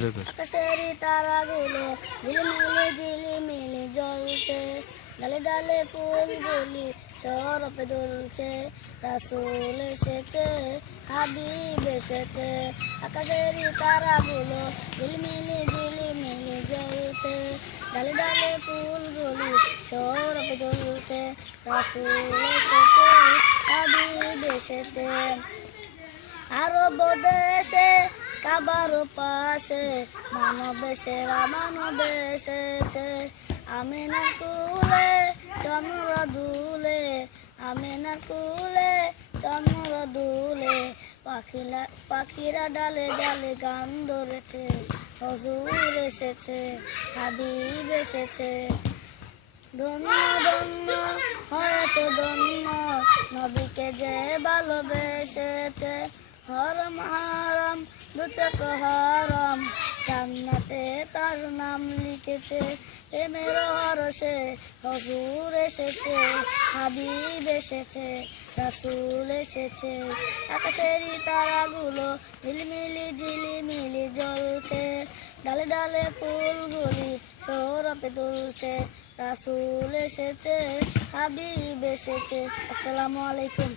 আকাশের তারাগুলো ঝিলিমিলি জ্বলছে, ডালে ডালে ফুলগুলি সরপে দুলছে। রাসূল এসেছে, হাবিব এসেছে। আকাশের তারাগুলো ঝিলিমিলি জ্বলছে, ডালে ডালে ফুলগুলি সরপে দুলছে। রাসূল এসেছে, হাবিব এসেছে। আরব দেশে কাবার পাশে মানব এসেছে। আমিনার কুলে চন্দ্র দুলে, আমিনার কুলে চন্দ্র দুলে। পাখিরা ডালে ডালে গান ধরেছে। হুজুর এসেছে, হাবিব এসেছে। ধন্য ধন্য হয়েছে ধন্য, নবীকে যে ভালোবেসেছে। হরম হারাম দুচক হরম, জান্নাতে তার নাম লিখেছে। প্রেমের হরষে হুজুর এসেছে, হাবিব এসেছে, রাসূল এসেছে। আকাশের তারাগুলো ঝিলিমিলি জ্বলছে, ডালে ডালে ফুলগুলি সৌরভে দুলছে। রাসূল এসেছে, হাবিব এসেছে। আসসালামু আলাইকুম।